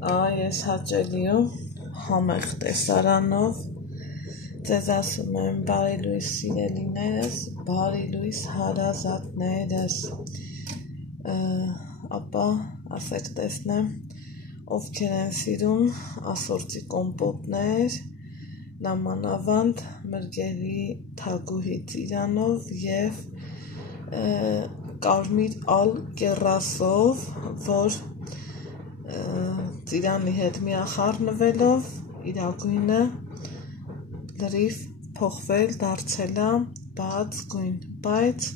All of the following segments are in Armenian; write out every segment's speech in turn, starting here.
Ես հաճելիու համեղ տեսարանով ձեզ ասում եմ բարի լույս սիրելիներս, բարի լույս հարազատներս, ապա ասեք տեսնեմ ովքեր են սիրում ասորցի կոմպոտներ, նամանավանդ մրգերի թագուհի ծիրանով և կարմիր ալ կեռասով, որ ծիրանի հետ միախառնվելով իրագույնը լրիվ փոխվել դարձել է բաց գույն, բայց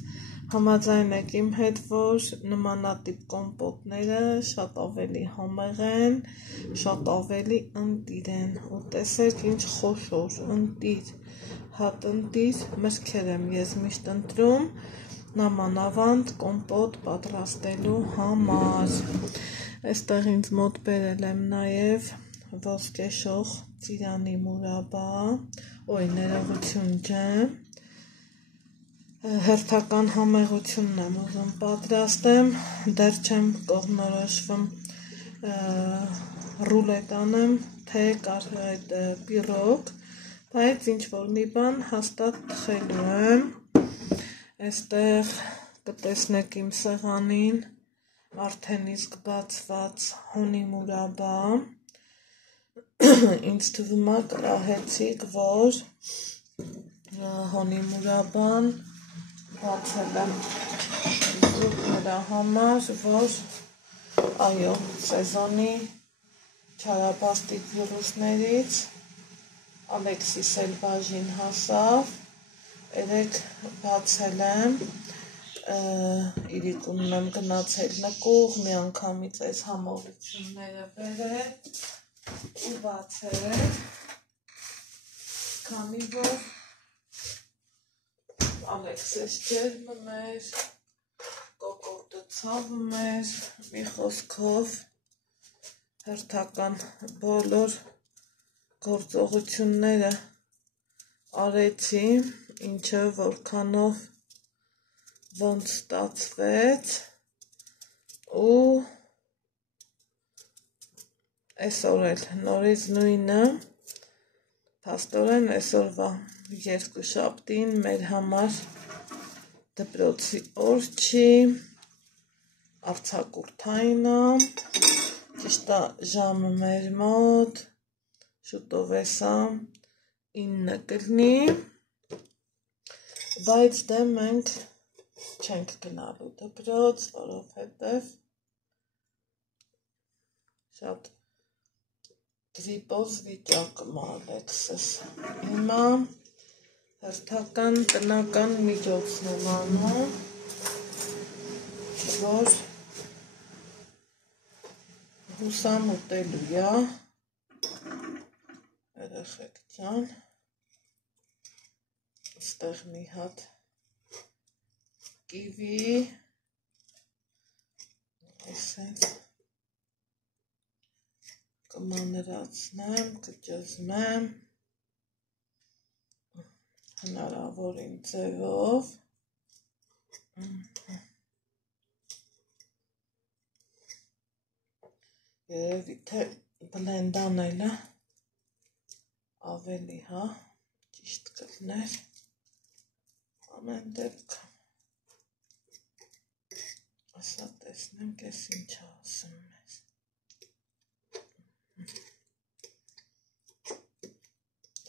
համաձայն եք իմ հետ, որ նմանատիպ կոմպոտները շատ ավելի համեղ են, շատ ավելի ընտիր են, ու տեսեք ինչ խոշոր, ընտիր, հատ ընտիր մրգեր եմ ես միշտ ընտրում նամանավանդ կոմպոտ պատրաստելու համար։ Այստեղ ինձ մոտ բերել եմ նաև ոսկեշող ծիրանի մուրաբա, ներողություն ջեմ, հերթական համեղությունն եմ ուզում պատրաստեմ, դեռ չեմ կողմնորոշվում ռուլետ անեմ, թե այդ պիրոգ, բայց ինչ-որ մի բան հաստատ թխելու եմ, այստեղ կտեսնեք իմ սեղանին արդեն իսկ բացված հոնի մուրաբա, ինձ թվում է կրահեցիք, որ հոնի մուրաբան բացել եմ զուտ նրա համար, որ այո, սեզոնի չարաբաստիկ վիրուսներից Ալեքսիս էլ բաժին հասավ, երեկ բացել եմ, իրիկունն եմ գնացել նկուղ, մի անգամից այս համովությունները բերել ու բացել, քանի որ Ալեքսես ջերմը մեր, կոկորդը ցավը մեր, մի խոսքով հերթական բոլոր գործողությունները արեցի, ինչը որքանով ոնց ստացվեց ու այսօր էլ նորից նույնը, փաստորեն այսօրվա երկուշաբթին մեր համար դպրոցի օր չի, արձակուրդային է, ճիշտ է ժամը մեր մոտ, շուտով էսա 9 կլինի, բայց դե մենք չենք գնալու դպրոց, որովհետև շատ գրիպոզ վիճակում է Ալեքսս, հիմա հերթական տնական միջոցն եմ անում, որ հուսամուտելու է, երեխեք ջան, ստեղ մի հատ կիվի, այսենց կմանրացնեմ, կճզմեմ, հնարավորին ձևով, երևի թե բլենդ անելը ավելի ճիշտ կլներ, ամեն դեպքում, ասա տեսնեմ կես ինչ ասում մեզ,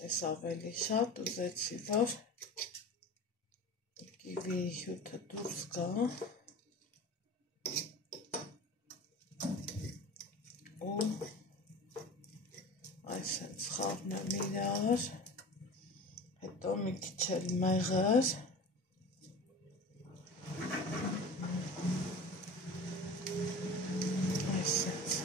ես ավելի շատ ուզեցի, որ կիվիի հյութը դուրս գա ու այսենց խառնեմ իրար, հետո մի քիչ էլ մեղր, այսենց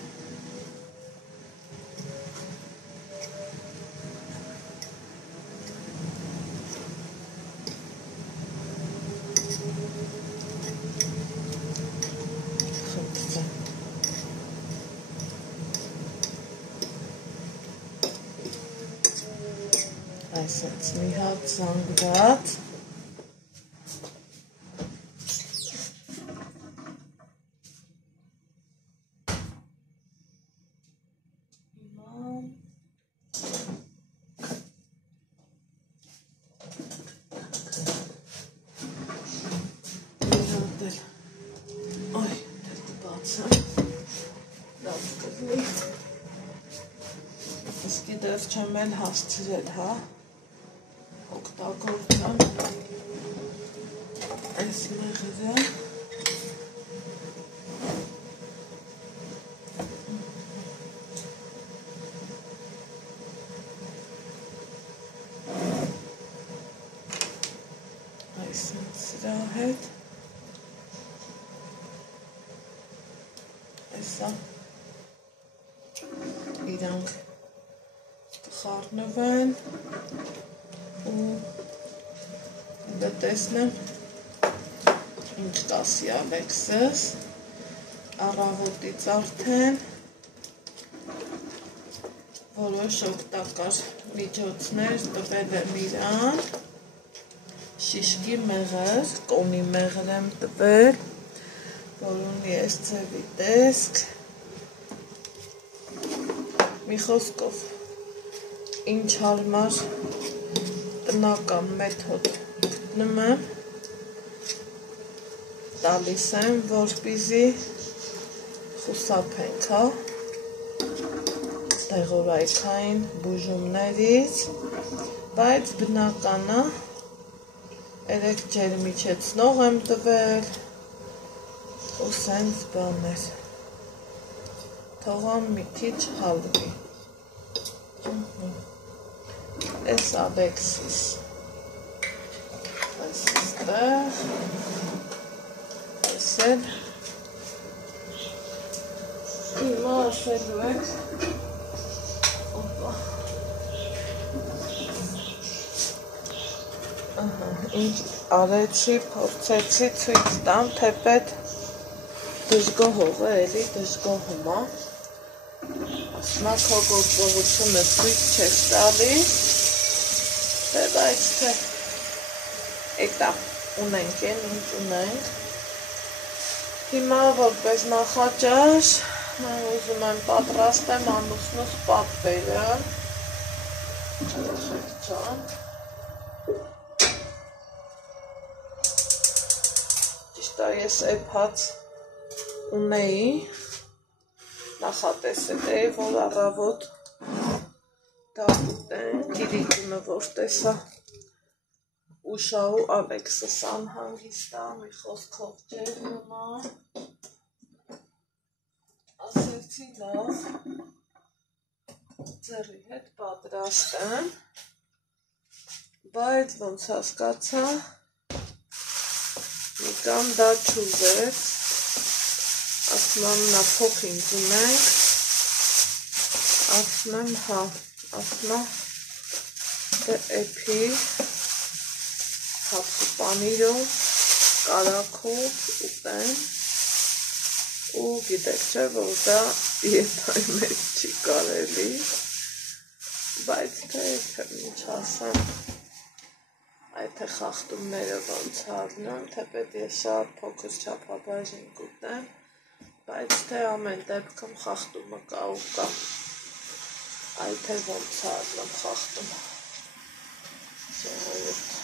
այսենց մի հատ զանգված, լավ կլինի։ Իսկ դեռ չեմ էլ հասցրել, հա, օգտագործեմ այս մեղրը։ Սրա հետ այսա իրանք կխառնվեն ու դե տեսնեմ ինչ կասի Ալեքսս առավոտից արդեն որոշ օգտակար միջոցներ տվել եմ իրան շիշկի մեղր, կոնի մեղր եմ տվել, որ ունի այս ձևի տեսք, մի խոսքով, ինչ հարմար տնական մեթոդ գտնում եմ, տալիս եմ, որպեսզի խուսափենք, հա, դեղորայքային բուժումներից, բայց բնականա երեք ջերմիչեցնող եմ տվել ու սենց բաներ թողամ մի քիչ հալվի այս Ալեքսիս այս ստեղ այս էլ հիմա ասելու եք ինչ արեցի, փորձեցի ցույց տամ, թեպետ դժգոհող է, էլի դժգոհում է, ասմա քո գործողությունը ցույց չես տալիս, դե բայց թե էտա ունենք են, ինչ ունենք, հիմա որպես նախաճաշ, mən ուզում եմ պատրաստեմ ամուսնուս պատվերը, երեխեք ջան, ես էփած ունեի, նախատեսել էի, որ առավոտ դա ուտեն, Կիրիկունը որ տեսա, ուշա ու Ալեքսս անհանգիստա, մի խոսքով ջեր նմա, ասեցի լավ, ձեռի հետ պատրաստեմ, բայց ոնց հասկացա, մի կամ դա չուզեց, ասում եմ նա փոխ ինձ ունենք, ասում եմ հա, ասում եմ դե էփի, հապսու պանիրով, կարակով ուտեն ու գիտեք չէ, որ դա դիետայի մեջ չի կարելի, բայց թե եմ ինչ ասեմ, այդ թե խախտումները ոնց առնեմ, թեպետ ես շատ փոքր չափաբաժին կուտեմ, բայց թե ամեն դեպքում խախտումը կա ու կա, այդ թե ոնց առնեմ խախտումը, ժողովուրդ։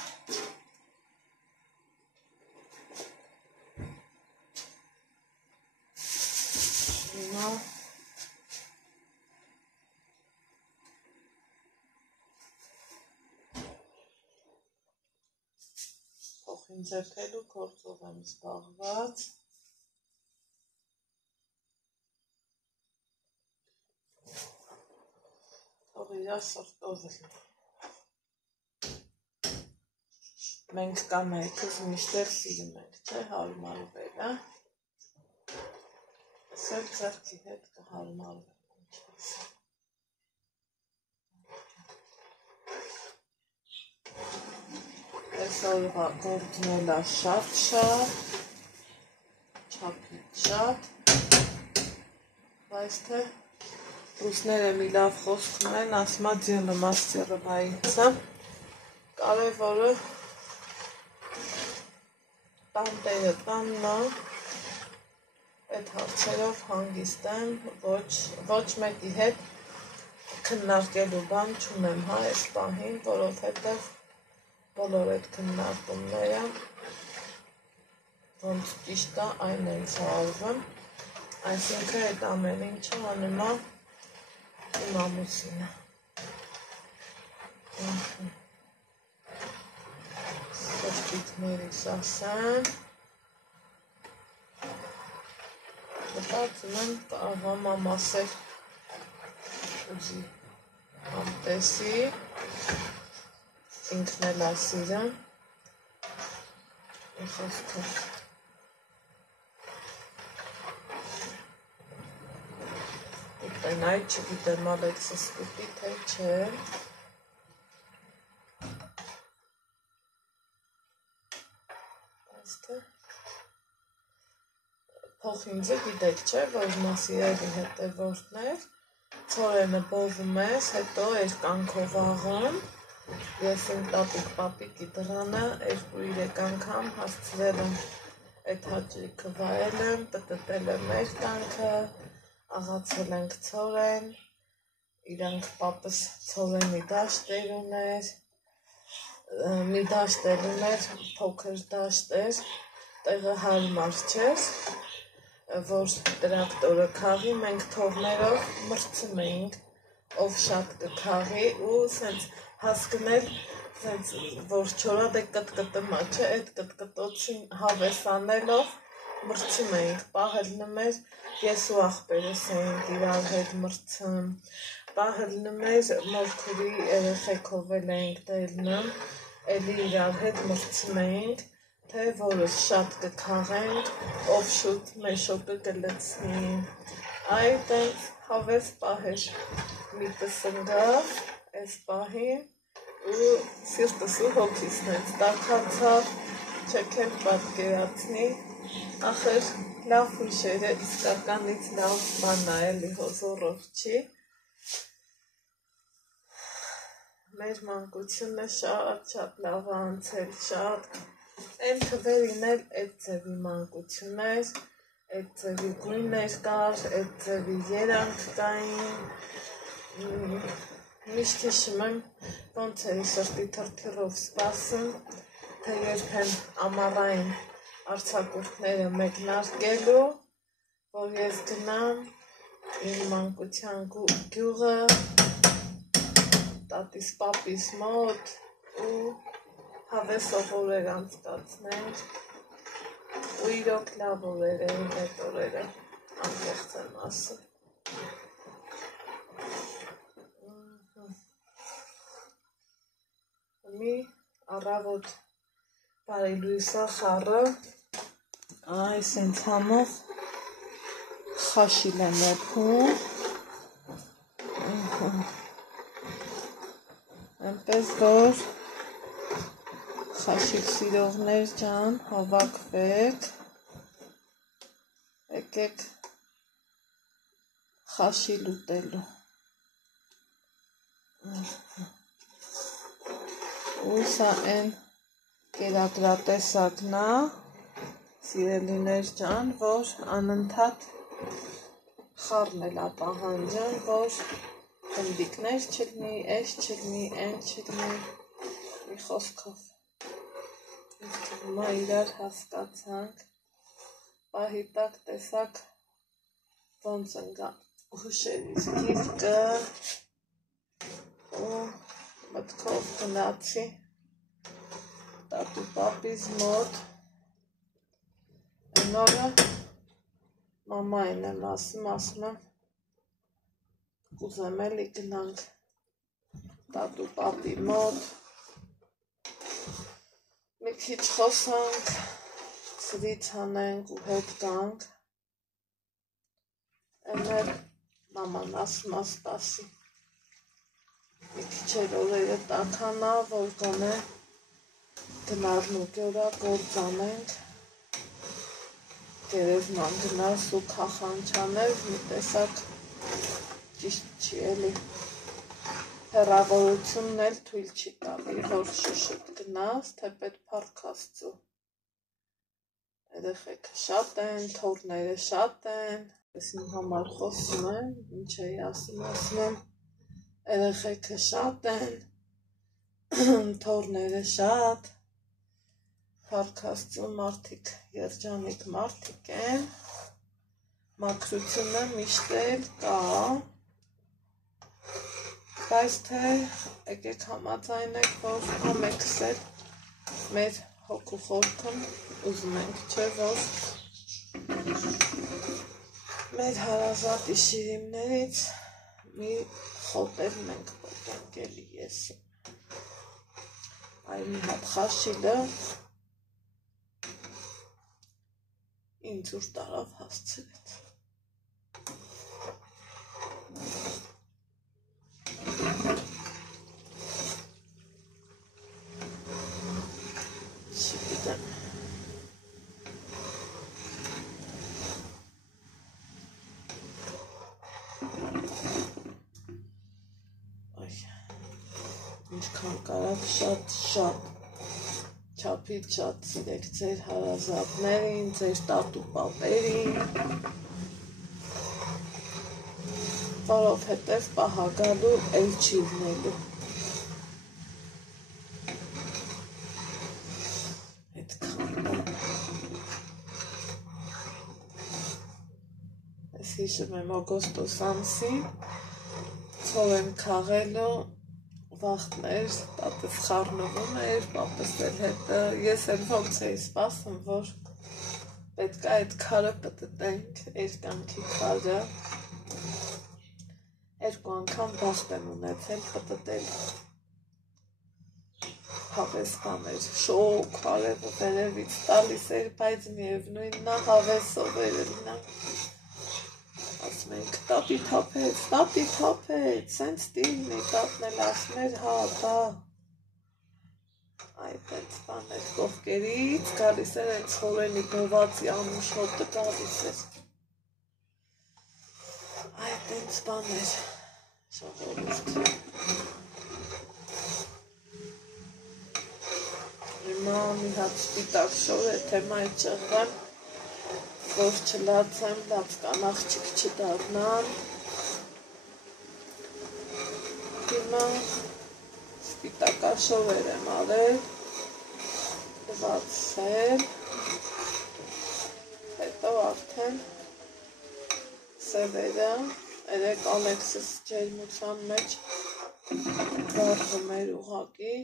Հիմա փոխին ձերքելու գործով եմ զբաղված, թող իրա սրտով է։ Մենք կանայքս միշտեր սիրում ենք, չէ, հարմարվել, հա։ Սեր ձեռքի հետ կհարմարվեմ, ինչ ասեմ։ Այսօրվա գործն է շատ, չափից շատ, բայց թե ռուսները մի լավ խոսք ունեն, ասում է ձելը մասցերը բայինցը, կարևորը տանտերը տաննա, այդ հարցերով հանգիստ եմ, ոչ մեկի հետ քննարկելու բան չունեմ, հա, այս պահին, որովհետև բոլոր այդ քննարկումները ոնց ճիշտ է այն են ցավում, Այսինքն այդ ամեն ինչը անում է իմ ամուսինը։ Սրճիկներիս ասեմ։ Մտածում եմ կարող եմ ասել ուզի ամտեսի, ինքն էլ ասիրը, խոսքով։ Այդ չգիտեմ Ալեքսը սկուտի, թե չէ։ Փոխինձը գիտեք չէ, որ մասիրելի հետևորդներ, ցորենը բովում ես, հետո երկանքով աղում, ես իմ տատիկ-պապիկի դրանը 2-3 անգամ հասցրել եմ այդ հաճույքը վայել եմ, պտտել եմ երկանքը, աղացել ենք ցորեն, իրանք պապս ցորենի դաշտեր ուներ, մի դաշտեր ուներ, փոքր դաշտեր, տեղը հարմար չէր, որ տրակտորը քաղի, մենք թողներով մրցում էինք, ով շատ կքաղի ու սենց հասկնել, սենց որ չորադե կտկտմա չէ, այդ կտկտոցին հավես անելով մրցում էինք, պահելնում էր, ես ու աղբերս էինք իրար հետ մրցում, պահելնում էր մորքուրի երեխեքով էլ էինք դելնում, էլի իրար հետ մրցում էինք, թե որը շատ կքաղենք, ով շուտ մեշոպը կլցնի, այդ այնց հավես պահեր, միտս ընգավ, այս պահին, ու սիրտս ու հոգիսն էց տակացավ, չեք էլ պատկերացնի, ախր լավ հուշերը իսկականից լավ բանն է էլի հոզորով չի, մեր մանկությունը շատ լավ անցել, շատ, են թվերին էլ այդ ձևի մանկություն էր, այդ ձևի գույներ կար, այդ ձևի երանք կային, միշտ հիշում եմ, ոնց էի սրտի թրթիրով սպասում, թե երբեն ամառային արձակուրդները մեկնարկելու, որ ես գնամ իմ մանկության գյուղը, տատիս պապիս մոտ ու հավեսով օրեր անցկացներ ու իրոք լավ օրեր էին այդ օրերը, անկեղծ եմ ասում։ Մի առավոտ բարի լույսա խառը, այս ինձ համով խաշիլ եմ եփում, այնպես որ խաշիլ սիրողներ ջան, հավաքվեք, եկեք խաշիլ ուտելու, ու սա են կերակրատեսակն է, սիրելիներ ջան, որ անընդհատ խառնել է պահանջում, որ հնդիկներ չլինի, էս չլինի, են չլինի, մի խոսքով։ Հիմա իրար հասկացանք, պահի տակ տեսակ ոնց ընկա հուշերից գիրկը ու մտքով գնացի տատու պապիս մոտ, այն օրը մամային եմ ասում եմ, կուզեմ էլի գնանք տատու պապի մոտ, մի քիչ խոսանք, սրից հանենք ու հետ գանք, այն էլ մաման ասում սպասի, մի քիչ էր օրերը տաքանա, որ գոնե գնալն ու գորա գործ անենք, գերեզման գնաս ու քախանչաներ, մի տեսակ ճիշտ չի էլի, հեռավորությունն էլ թույլ չի տալի, որ շուշուտ գնաս, թե պետ փառք Աստծու, երեխեքը շատ են, թոռները շատ են, ես իմ համար խոսում եմ, ինչ էի ասում եմ, երեխեքը շատ են, թոռները շատ, փառք Աստծու մարդիկ, երջանիկ մարդիկ են, մաքրությունը միշտ էլ կա, բայց թե եկեք համաձայնեք, որ ամենքս էլ մեր հոգու խորքում ուզում ենք, չէ՞ որ մեր հարազատ շիրիմներից մի խոտեր մենք պոտենք էլի եսի, այ մի հատ խաշիլը ինձ ուր տարավ հասցրեց։ Չգիտեմ։ Ինչքան կարաք շատ չափից շատ սիրեք ձեր հարազատներին, ձեր տատու պապերին, որովհետև պահագալու էլ չի լինելու։ Ես հիշում եմ օգոստոս ամսին, ցով եմ քաղելու, վախտներ, պապս խառնվում էր, պապս էլ հետը, ես էլ ոնց էի սպասում, որ պետք է այդ քարը պտտենք, երկանքի քարը, երկու անգամ վախտ եմ ունեցել պտտել, հավես բան էր, շոկ, արևը վերևից տալիս էր, բայց միևնույն նա հավեսով էր լինա, ասում ենք, տատի թափեց, սենց տիլնի, տատն էլ ասում էր, հա, բա, այդ էց բան էր կողքերից, գալիս էր են ցորենի բովածի անուշ հոտը գալիս էր, այդ էց բան էր, շողորուստ, հիմա մի հատ սպիտակ շոր է, թեմա է ճղվեմ, որ չլացեմ, լաց կանաղջիկ չդառնամ, հիմա սպիտակաշորեր եմ արել, լվացել, հետո արդեն սևերը, երեք Ալեքսս ջերմության մեջ վարվում էր ուղղակի,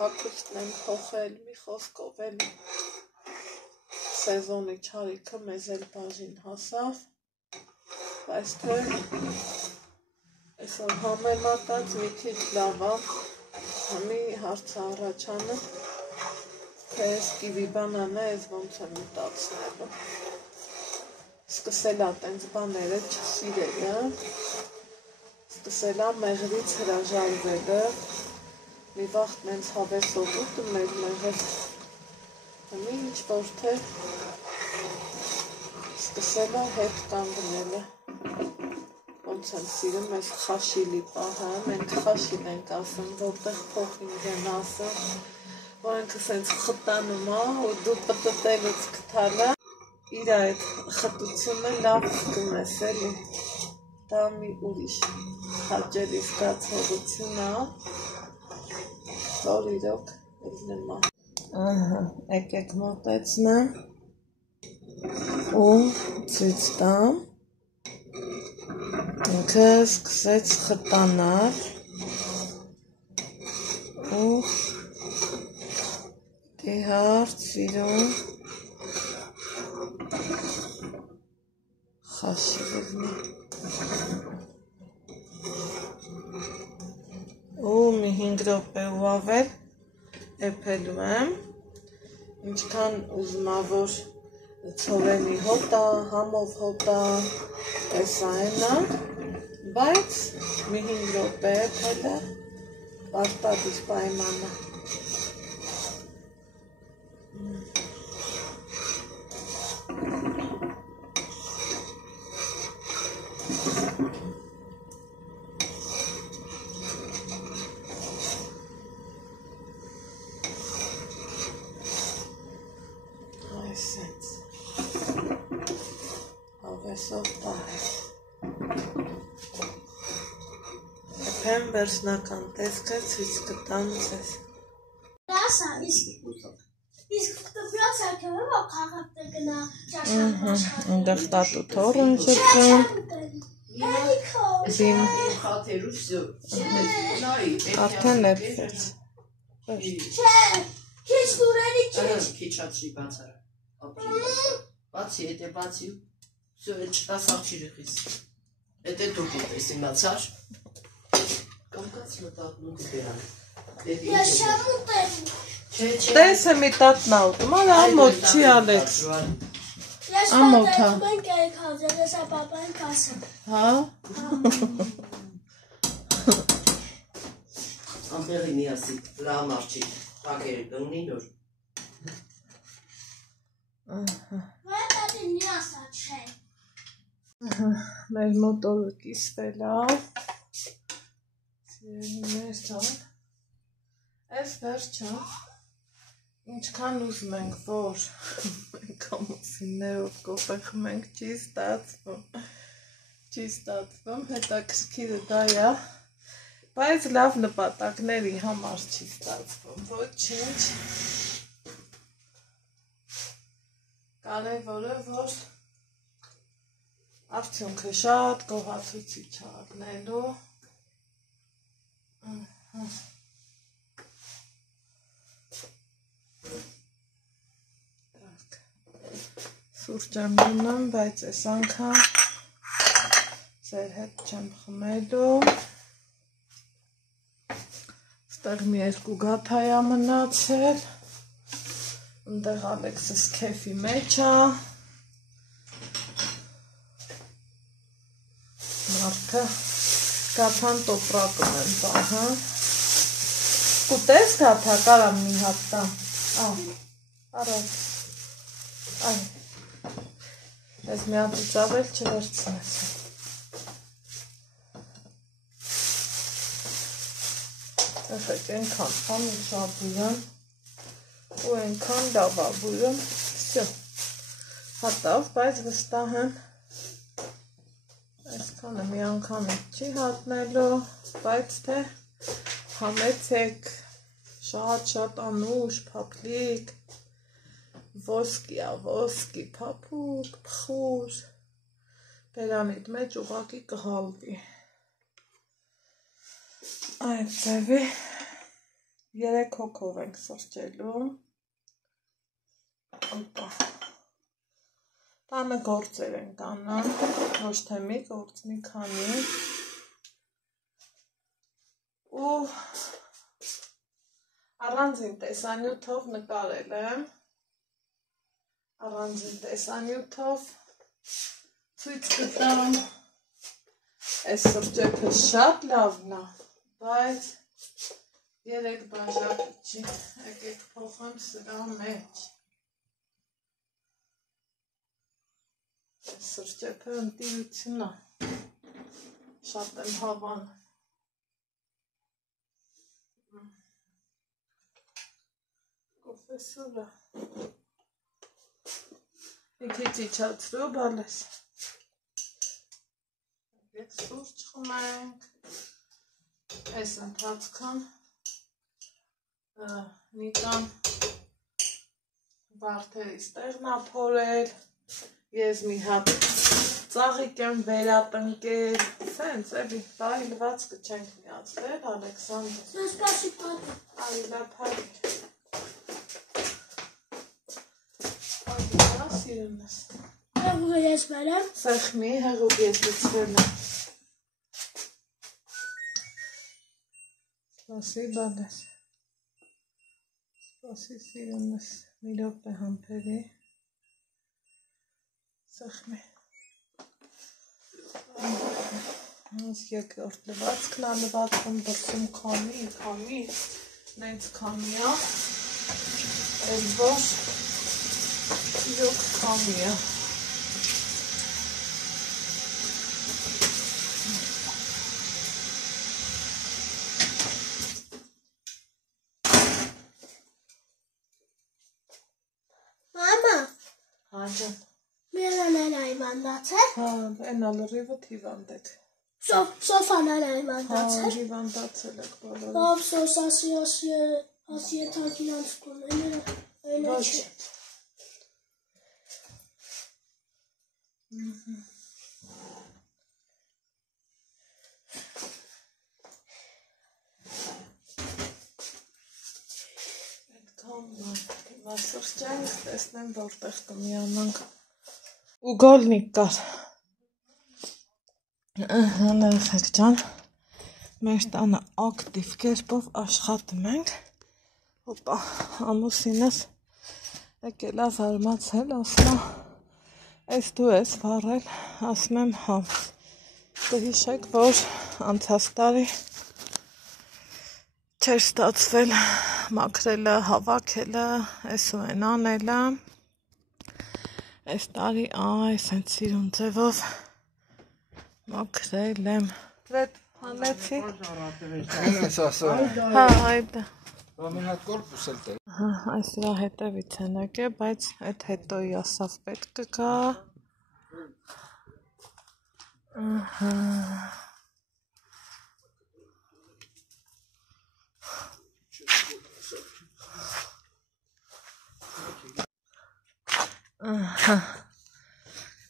հագուստն եմ փոխել, մի խոսքով էլ սեզոնի չարիքը մեզ էլ բաժին հասավ, բայց թե այսօր համեմատած մի քիչ լավ է, մի հարցը առաջանը, թե ես կիվի բանանը ես ոնց եմ մտածնելու, սկսել է տենց բաները չսիրելը, սկսել է մեղրից հրաժարվելը, մի վաղտ մենց հավեսով ուտում էր մեղր, մի ինչ-որ թե սկսել է հետ կանգնելը, ոնց եմ սիրում ես խաշիլի պահը, մենք խաշիլ ենք ասում, որտեղ փոխինք են ասում, որ ենք սենց խտանում ու դու պտտելուց կթալը, իր այդ խտությունը լավ զգում ես էլի, դա մի ուրիշ հաճելի զգացողություն է, որ իրոք էլ նմա։ Եկեք մոտեցնեմ ու ցույց տամ, ինքը սկսեց խտանալ ու դիհարդ սիրում խաշիլնի ու մի 5 րոպե ու ավել էփելու եմ, ինչքան ուզում ա որ ցորենի հոտա, համով հոտա, տեսայնա, բայց մի 5 րոպե էփելը պարտադիր պայմանը։ Հավեսով պահել, էփեմ վերջնական տեսքը ցույց կտամ ձեզ։ Ասա, իսկ Այնտեղ տատու թոռն շփում։ Արդեն լեփվեց։ Քիչ դուրերի քիչ։ Քիչ աչի բացարա։ Բացի, եթե բացի, всё, չտաս աղջիրը խիս։ Եթե դու գիտես իմացար։ Կամկած մտածում դերան։ Ես չեմ ուտել։ Տես է մի տատնա ուտում, ամոթ չի Ալեքս։ Ամոթ է։ Մենք եք հազար, հեսա պապային կասը։ Հա։ Ամբեղի միասի, լավ արջի, պակերը դունի նոր։ Վայ տատի միասա չէ։ Մեր մոտորը կիսվել է։ Սիրելիներ ճան։ Այս վերջը, ինչքան ուզում ենք, որ մենք ամուսիններով կոպետ խմենք, չի ստացվում, հետաքրքիրը դա է, բայց լավ նպատակների համար չի ստացվում, ոչինչ, կարևորը, որ արդյունքը շատ գոհացուցիչ է առնելու, Սուրճ եմ դնում, բայց այս անգամ ձեր հետ չեմ խմելու։ Ստեղ մի երկու գաթայ է մնացել։ Ընդեղ Ալեքսս քեֆի մեջ է։ Մարդը գաթան տոպրակում եմ պահան։ Կուտես գաթա, կարամ մի հատ տամ։ Արած։ Այ։ Ես մի հատ ուծավել չվերցնես։ Եղեք ենքան խամի շաբույրն ու ենքան լավաբույրն, վսյո, հատավ, բայց վստահ եմ, այսքանը մի անգամից չի հատնելու, բայց թե համեցեք, շատ անուշ, պապլիկ, ոսկի, պապուկ, պխուր, բերանիդ մեջ ուղակի կհալվի։ Այդ ձևի 3 հոգով ենք սրճելու։ Տանը գործեր ենք անում, ոչ թե մի գործ, մի քանի։ Ու առանձին տեսանյութով նկարել եմ, առանձին տեսանյութով ցույց կտամ, այս սրճեփը շատ լավն է, բայց 3 բաժակը չի, եկեք փոխեմ սրա մեջ։ Այս սրճեփը ընտիրություն է, շատ եմ հավանում։ Կոֆեսուրը։ Մի քիչ իջացրու, բալես։ Եկեք սուրճ խմենք։ Այս ընթացքան Նիկան վարդերից տեղն է փորել, ես մի հատ ծաղիկ եմ վերատնկել, սենց էլի բարիլվածքը չենք միացրել, Ալեքսանդր։ Սպասի պապի։ Այլափարի։ Այլի դա սիրունս։ Հեղուղը ես վերեմ։ Սեղմի, հեղուղ ես լծվել եմ։ Սպասի բալես։ Սպասի սիրունս, մի րոպե համբերի։ Սեղմի։ Այս երկրորդ լվացքն է լվացքում, դրսում քամի, նենց քամի է, էլ որ իրոք քամի է։ Ջան։ Մելանան այվանդացել։ Հա, այնա լրիվը հիվանդ եք։ Սոֆանան այվանդացել։ Հա, հիվանդացել եք բոլորը։ Ափսոս ասի եթակի անցքում են։ Ոչ, Մասուրճանք, տեսնեմ որտեղ կմիանանք ու գոլնիկ կար լեխեք ջան մեր տանը ակտիվ կերպով աշխատում ենք հոպա ամուսինս եկել է զարմացել ասում այս դու ես վառել ասում եմ հա կհիշեք որ անցած տարի չէր ստացվել մաքրելը, հավաքելը, այսու են անելը, այս տարի սենց սիրուն ձևով մաքրել եմ, վետ հանեցի, հա այդ այս վրա հետևից են եկե, բայց այդ հետոյի ասավ պետք կգա,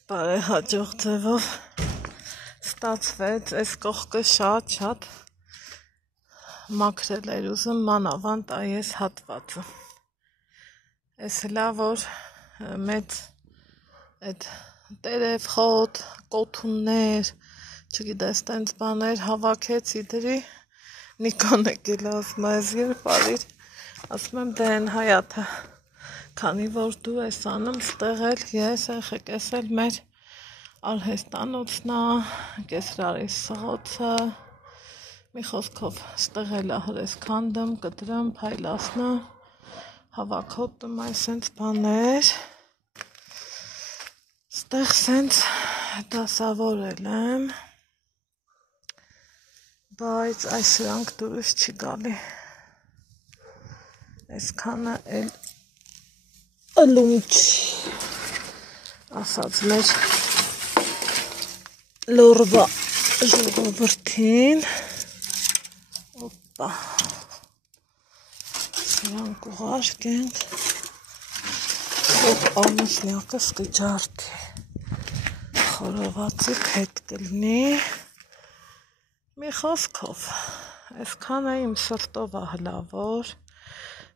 բարեհաջող ձևով ստացվեց, այս կողքը շատ մաքրել էր ուզում մանավանդ այս հատվածը, այս լավ որ մեծ այդ տերև խոտ, կոթուններ, չգիտես տենց բաներ հավաքեցի դրի, Նիկոն եկել ասում ես երբ արիր, ասում եմ դե են հայաթը Քանի որ դու ես անում ստեղել ես եղեք ես էլ մեր արհեստանոցն է, կեսրարի սղոցը, մի խոսքով ստեղել է հրեսքանդում, կտրում, փայլասնում, հավաքոտում այս սենց բաներ, ստեղ սենց դասավորել եմ, բայց այս սրանք դուրս չի գալի, այսքանը էլ ըլում չի, ասաց մեր լորվա ժողովրդին, օպա, սրանք ուղարկենք, որ ամուսնյակը սկիջարդի, խորովածիկ հետ կլնի, մի խոսքով, այսքան է իմ սրտով ահլավոր,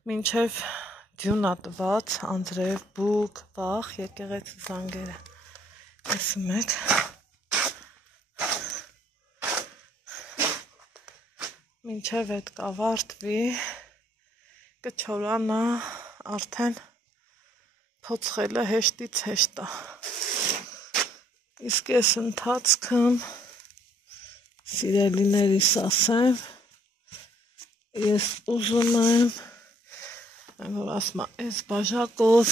մինչև դյունա տված, անձրև, բուկ, վախ, եկեղեցու զանգերը, եսում եք, մինչև էդ կավարտվի, կչորանա, արդեն փոցխելը հեշտից հեշտ է, իսկ ես ընթացքում, սիրելիներիս ասեմ, ես ուզում եմ, որ ասում ես բաժակով,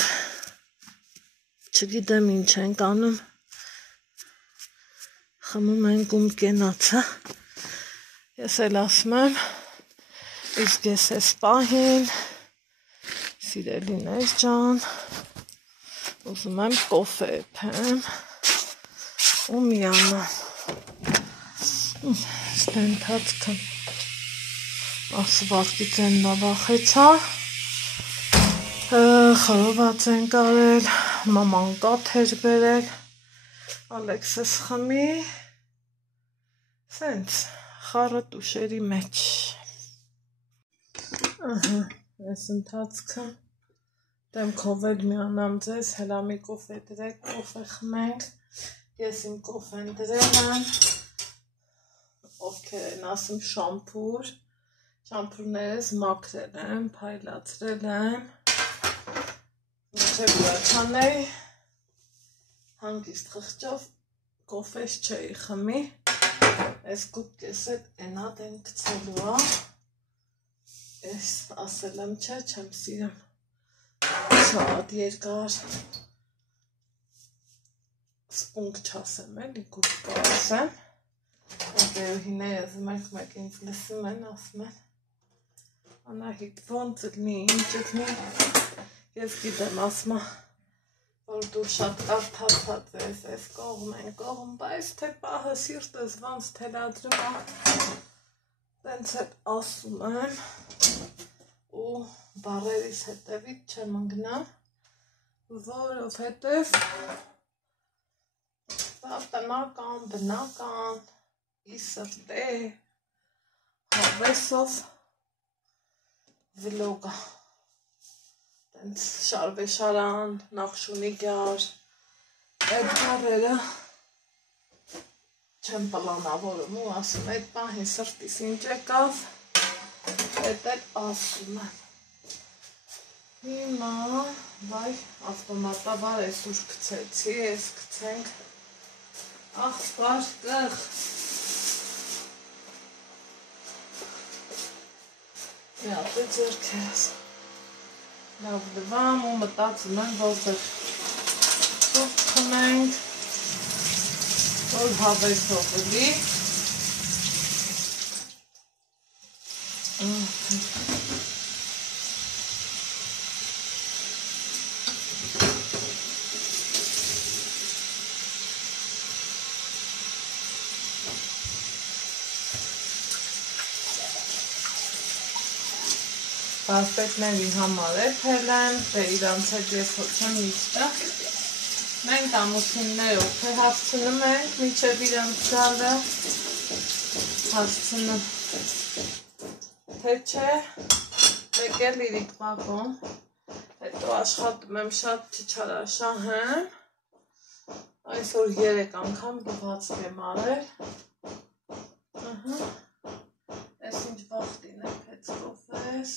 չգիտեմ ինչ ենք անում, խմում ենք ում կենացը, ես էլ ասում եմ, իսկ ես ես պահին, սիրելիներ ջան, ուզում եմ կոֆե էփեմ, ու միանամ, ստենթացքն, ասվարկից են նավախեցա, խորոված են կարել, մաման կաթ էր բերել, Ալեքսս խմի, սենց խառը տուշերի մեջ, ես ընթացքը, դեմքով էլ միանամ ձեզ, հելա մի կոֆե դրեք, կոֆե խմենք, ես իմ կոֆեն դրել եմ, ովքեր են ասում շամպուր, շամպուրներս մաքրել եմ, փայլացրել եմ, մինչև ուրաչանեի, հանգիստ խղճով կոֆես չէի խմի, այս կուպկես էտ ենա դեն կցելու ա, ես ասել եմ չէ, չեմ սիրեմ, շատ երկար, սպունգ չասեմ էլի, կուպկա ասեմ, դերուհիներս մեկ ինձ լսում են, ասում են, Անահիտ ոնց լնի, ինչ լնի, ես գիտեմ ասմա, որ դու շատ կարդացած ես, ես կողմ են կողմ, բայց թե պահը սիրտս ոնց թելադրում է, տենց հետ ասում եմ, ու բարերիս հետևից չեմ ընգնա, որովհետև Սա տնական, բնական, իսրտե, հավեսով վլոգը, տենց շարվեշարան, նախշունիգար, այդ բարերը չեմ պլանավորում ու ասում, այդ պահին սրտիս ինչ եկավ, այդ էլ ասում եմ։ Հիմա, վայ, ավտոմատաբար այսուր կցեցի, ես կցենք աղբար կղ։ Մի ատե ձերքերս։ Լավ դվամ ու մտածում եմ, որտեղ սուրճ խմենք, որ հավեսով էլի։ Վարպետների համար էփել եմ, դե իրանց հետ ես հո չեմ միշտը։ Մենք ամուսիններով թե հասցնում ենք, մինչև իրանց գալը, հասցնում, թե չէ, մեկ էլ իրիկ մակում, հետո աշխատում եմ շատ չչարաշահեմ, այսօր 3 անգամ լվացք եմ արել, ես ինչ վաղտին է պեցկով ես,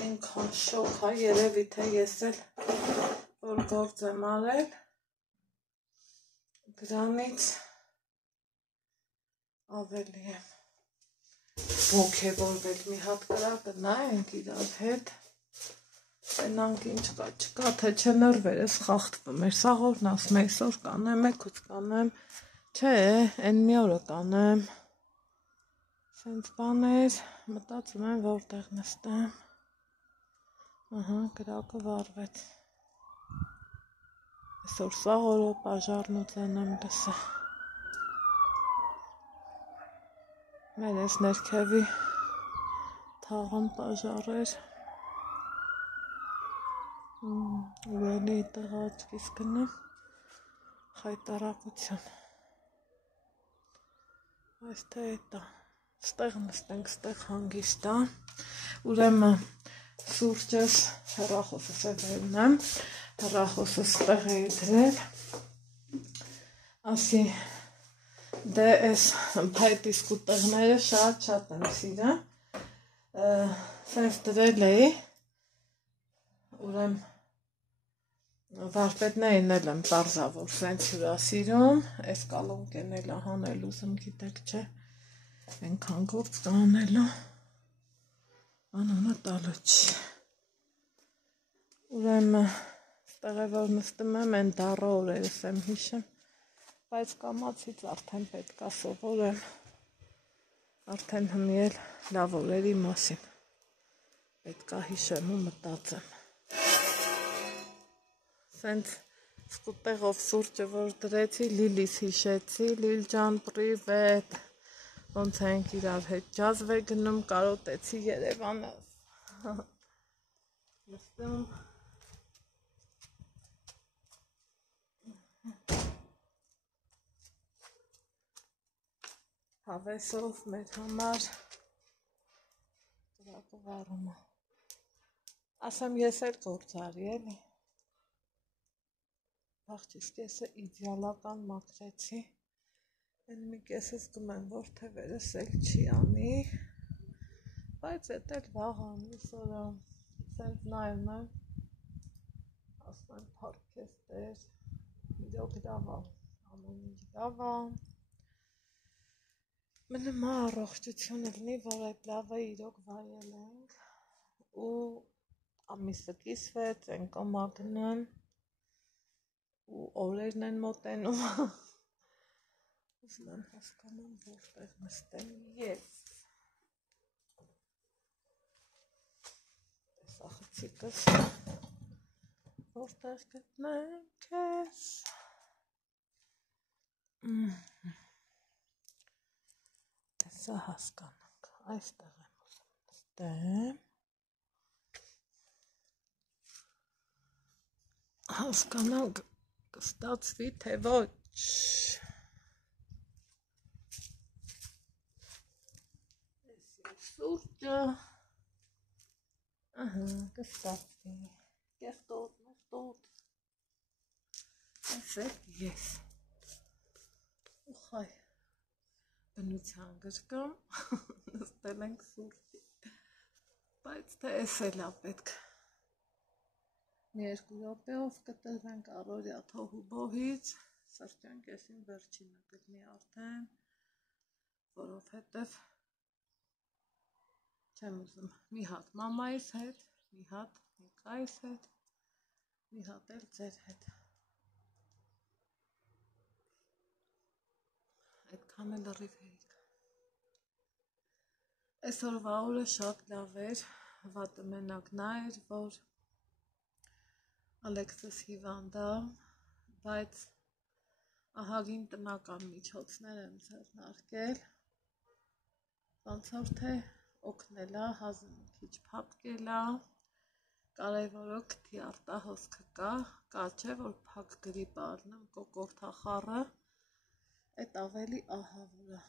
ինքան շոք հա, երևի թե ես էլ որ գործ եմ արել, դրանից ավելի եմ ոգևորվել մի հատ կրակը նայենք իրար հետ, տենանք ինչ կա չկա, թե չէ նրվերս խախտվում էր, սաղորն ասում այսօր կանեմ, եկուց կանեմ, չէ, են մի օրը կանեմ, սենց բաներ, մտածում եմ որտեղ նստեմ, կրակը վարվեց, այսօր սաղորը պաժարն ու ծենեմ լսը, մեր ես ներքևի թաղան պաժարեր, ու էլի տղա աչկիս գնեմ, խայտարակություն, այս թե էտա, ստեղ նստենք, ստեղ հանգիստ է, ուրեմն սուրճս հեռախոսս է վերում եմ, հեռախոսս ստեղ էի դրել, ասի դե ես փայտիս կուտեղները շատ եմ սիրում, սենց դրել էի, ուրեմ վարպետներին էլ եմ պարզավոր սենց հյուրասիրում, ես կալոնկեն էլ հանել ուզում գիտեք չէ, ենքան գործ կանելու, անոնը տալու չի, ուրեմ ստեղ է որ նստում եմ, են դառը օրերս եմ հիշում, բայց կամացից արդեն պետք է սովորեմ, արդեն հմիել լավ օրերի մասին, պետք է հիշեմ ու մտածեմ, սենց սկուտեղով սուրճը որ դրեցի, լիլիս հիշեցի, լիլ ջան պրիվետ, ոնց ենք իրար հետ ջազվ է գնում, կարոտեցի Երևանը, նստում, հավեսով մեր համար կրակը վարում է, ասեմ ես էլ գործարի էլի, բաղջիս կեսը իդյալական մակրեցի, են մի կեսը զգում եմ, որ թևերս էլ չի անի, բայց էտ էլ վաղ անի սորա, սենց նայում եմ, ասում եմ պարքես տեր, իրոք լավա, ամեն ինչ լավա, մնում առողջություն ելնի, որ այդ լավը իրոք վայել ենք, ու ամիսը կիսվեց, են կոմագնեմ, ու օրերն են մոտենում, ուզում եմ հասկանում որտեղ նստեմ ես, տեսախցիկս, որտեղ գտնենք ես, Սա հասկանանք, այստեղ եմ ուզում նստեմ, հասկանանք կստացվի, թե ոչ։ Սուրճը կստացվի, կեղտոտ, ես ուխայ բնության գրկում, նստել ենք սուրճի, բայց թե ես էլ պետք մի 2 րոպեով կտրվենք առօրյա թոհու բոհից, սրճան կեսին վերջինը գտնի արդեն, որովհետև չեմ ուզում մի հատ մամայիս հետ, մի հատ Նիկայիս հետ, մի հատ էլ ձեր հետ։ Այդքան էլ լրիվ հերիք։ Այսօրվա օրը շատ լավ էր, վատը մենակ նա էր, որ Ալեքսս հիվանդ է, բայց ահագին տնական միջոցներ եմ ձեռնարկել, ոնց որ թե օգնել է, հազիվ մի քիչ փափկել է, կարևորը քթի արտահոսքը կա չէ, որ փակ գրիպ առնեմ կոկորթախառը, այդ ավելի ահավոր է,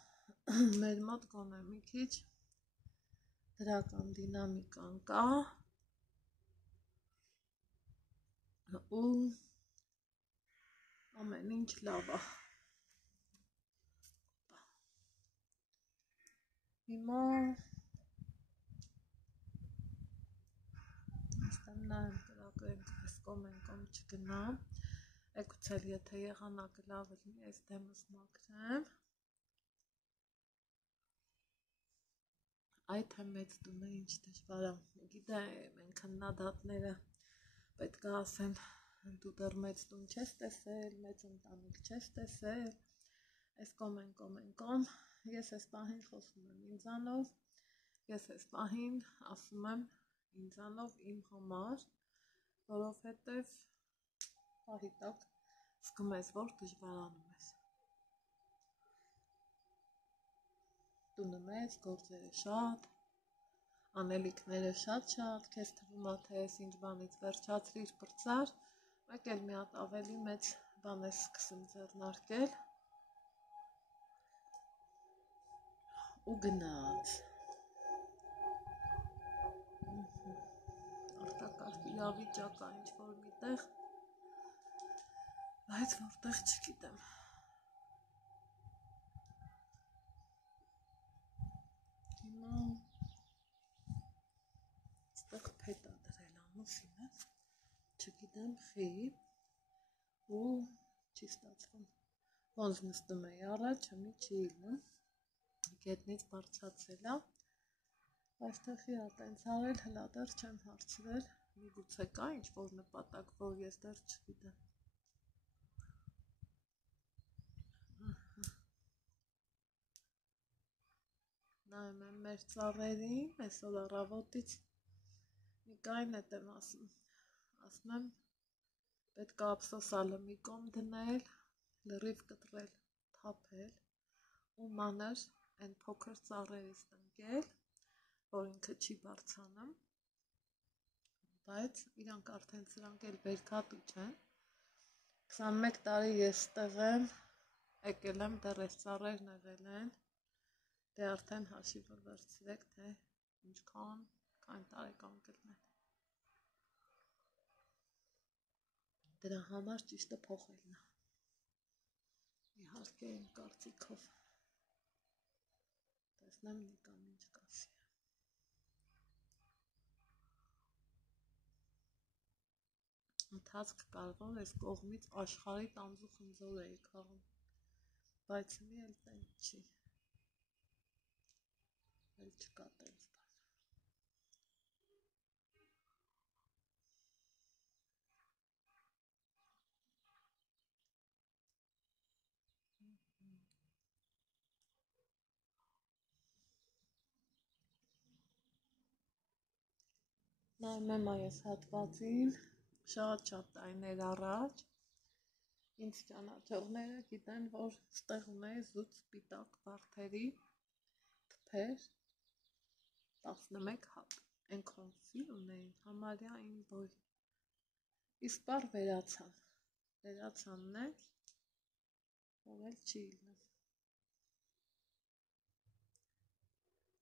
մեր մոտ գոնե մի քիչ դրական դինամիկան կա, ու ամեն ինչ լավ է։ Հիմա աստեմ նայեմ կրակենք, ես կոմ չգնամ, եկուցել եթե եղանակը լավ լինի, այս դեմս մաքրեմ, այդ է մեծ տունը ինչ դժվար է, գիտեմ են քննադատները պետք է ասեն, դու դեռ մեծ տուն չես տեսել, մեծ ընտանիք չես տեսել, այս կոմ, ես այս պահին խոսում եմ ինձանով, ես այս պահին ասում եմ ինձանով իմ համար, որովհետև պահի տակ զգում ես, որ դժվարանում ես։ Տունը մեծ, գործերը շատ, անելիքները շատ, քեզ թվում է, թե ես ինչ բանից վերջացրիր պրծար, մեկ էլ մի հատ ավելի մեծ բան ես սկսում ձեռնարկել ու գնաց։ Արտակարգ իրավիճակ է ինչ-որ միտեղ, բայց որտեղ չգիտեմ։ Հիմա ստեղ փետ է դրել ամուսինս, չգիտեմ խի ու չի ստացվում, ոնց նստում էի առաջ, մի չի իլնում, գետնից բարձացել է, այստեղ խի ատենց արել, հլա դեռ չեմ հարցրել, միգուցե կա ինչ-որ նպատակ, որ ես դեռ չգիտեմ։ Նայում եմ մեր ծառերին, այսօր առավոտից Նիկային հետ եմ ասում եմ, պետք է ափսոսալը մի կողմ դնել, լրիվ կտրել, թափել ու մանր այն փոքր ծառերից տնկել, որ ինքը չի բարձանում, բայց իրանք արդեն սրանք էլ բերքատու չեն, 21 տարի ես ստեղ եմ, եկել եմ, դեռ այս ծառերն եղել են, դե արդեն հաշիվը վերցրեք, թե ինչքան տարեկան կլինեն։ Դրա համար ճիշտը փոխելն է, իհարկե իմ կարծիքով, տեսնեմ Նիկան ինչ կասի։ Ընթացք կար, որ այս կողմից աշխարհի տանձու խնձոր էի քաղում, բայց մի էլ տենց չի, էլ չկա տենց բան։ Նայում եմ այս հատվածին, շատ տարիներ առաջ, ինձ ճանաչողները գիտեն, որ ստեղ ունեի զուտ սպիտակ վարդերի թփեր, 11 հատ, այնքան սիր ունեին, համարյա իմ բոյ, Իսկ բար վերացանն էլ, ով էլ չի իլնում։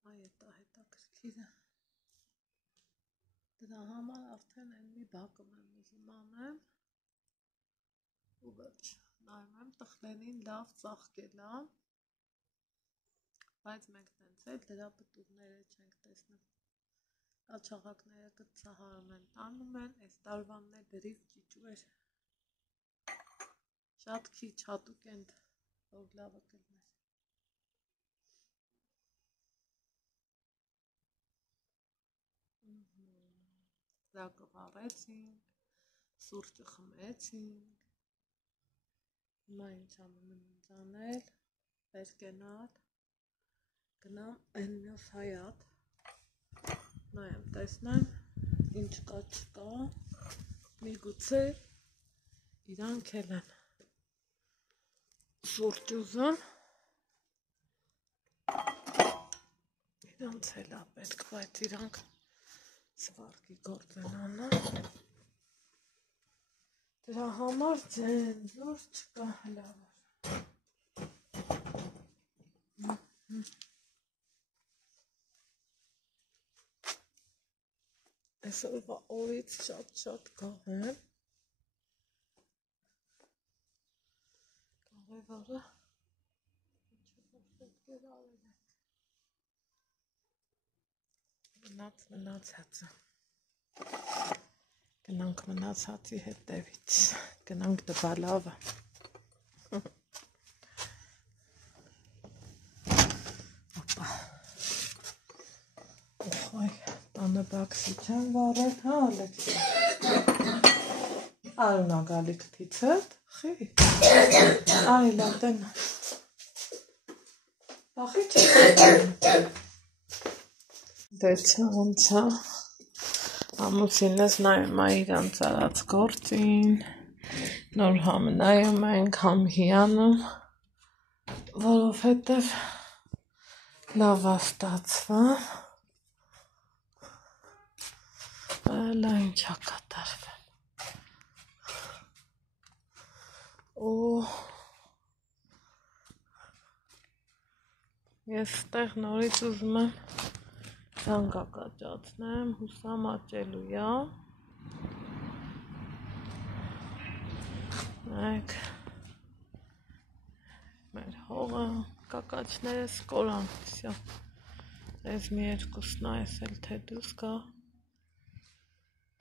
Այ էտա հետաքրքիրը։ Դրա համար արդեն են մի բակում եմ ուզում անեմ, ու վերջ, նայում եմ տխլենին լավ ծաղկել է, բայց մենք տենց էլ դրա պտուղները չենք տեսնում։ Կաչաղակները կծահարում են, տանում են, այս տարվանն է գրիվ ճիճու էր։ Շատ քիչ հատուկ են, որ լավը կլներ։ Զակը վառեցինք, սուրճը խմեցինք, հիմա ինչ անում եմ ինձ անել, վեր կենալ, գնամ են մյուս հայատ, նայեմ տեսնեմ, ինչ կա չկա, միգուցե իրանք էլ են սուրճ ուզում, իրանց էլ է պետք, բայց իրանք սվարկի գործ են անում, դրա համար ձեն զոր չկա հլավար։ Այսօրվա օրից շատ կաղեմ, կաղևարը մնացածը, գնանք մնացածի հետևից, գնանք դվալավը, ապա, ուխայ, տանը բաքսի չեն վարել, հա ալեքսի, արունա գալիք թիցըտ, խի, արի լատեն, բախի չեն, դեցա ոնցա, ամուսինս նայում է իրանց արած գործին, նոր համ նայում ենք, համ հիանում, որովհետև լավ է ստացվում, լա ինչա կատարվում, ու ես ստեղ նորից ուզում եմ զանգա կաճացնեմ, հուսամ աճելու է, նայեք, մեր հողը, կակաչները սկորան, վսյա, ես մի երկուսն այս էլ թե դուս կա,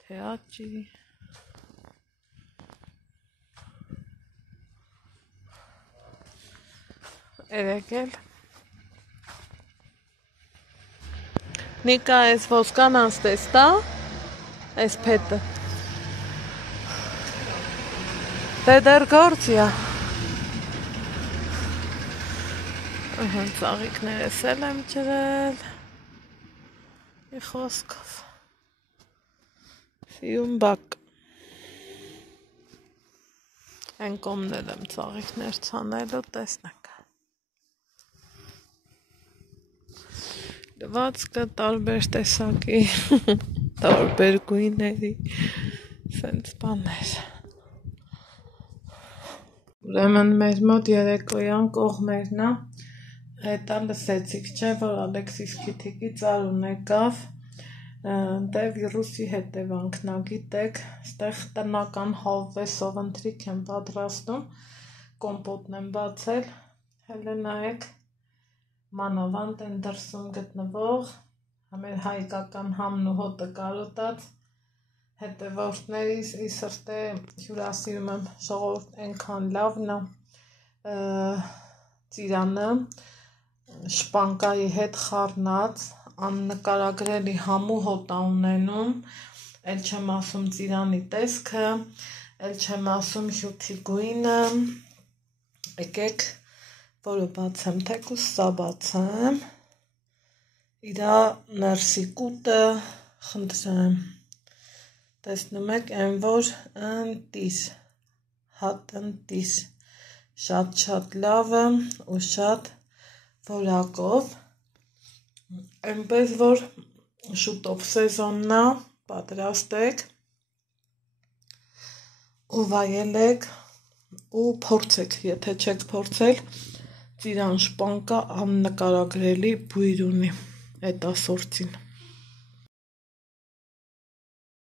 թե աճի, երեկ էլ, Նիկա, այս ոսկան անստեստա, այս փետը, դե դեր գործիա, ծաղիկներս էլ եմ ջրել, մի խոսքով, սիրում բակ, են կոմնել եմ ծաղիկներ ծանելու, տեսնեք, լվացքը տարբեր տեսակի, տարբեր գույների, սենց բաներ, ուրեմն մեր մոտ երեկոյան կողմերնա, հետա լսեցիք չէ, որ Ալեքսիս քիթիկի ծարուն եկավ, դե վիրուսի հետևանքն ա գիտեք, ստեղ տնական հավվեսով ընթրիք եմ պատրաստում, կոմպոտն եմ բացել, հելը նայեք, մանավանդ են դրսում գտնվող, մեր հայկական համն ու հոտը կարոտած, հետևորդներիս ի սրտե հյուրասիրում եմ ժողովուրդ ենքան լավն է, ծիրանը, շպանկայի հետ խառնած, աննկարագրելի համու հոտ ա ունենում, էլ չեմ ասում ծիրանի տեսքը, էլ չեմ ասում հյութի գույնը, եկեք, որը բացեմ, թեկուս սա բացեմ, իրա ներսի կուտը խնդրեմ, տեսնում եք, են որ ընտիր, հատ ընտիր, շատ լավը ու շատ որակով, այնպես որ շուտով սեզոննա պատրաստեք, ու վայելեք ու փորձեք, եթե չեք փորձել, ծիրան շպան կա աննկարագրելի բույր ունի այդ ասորտին։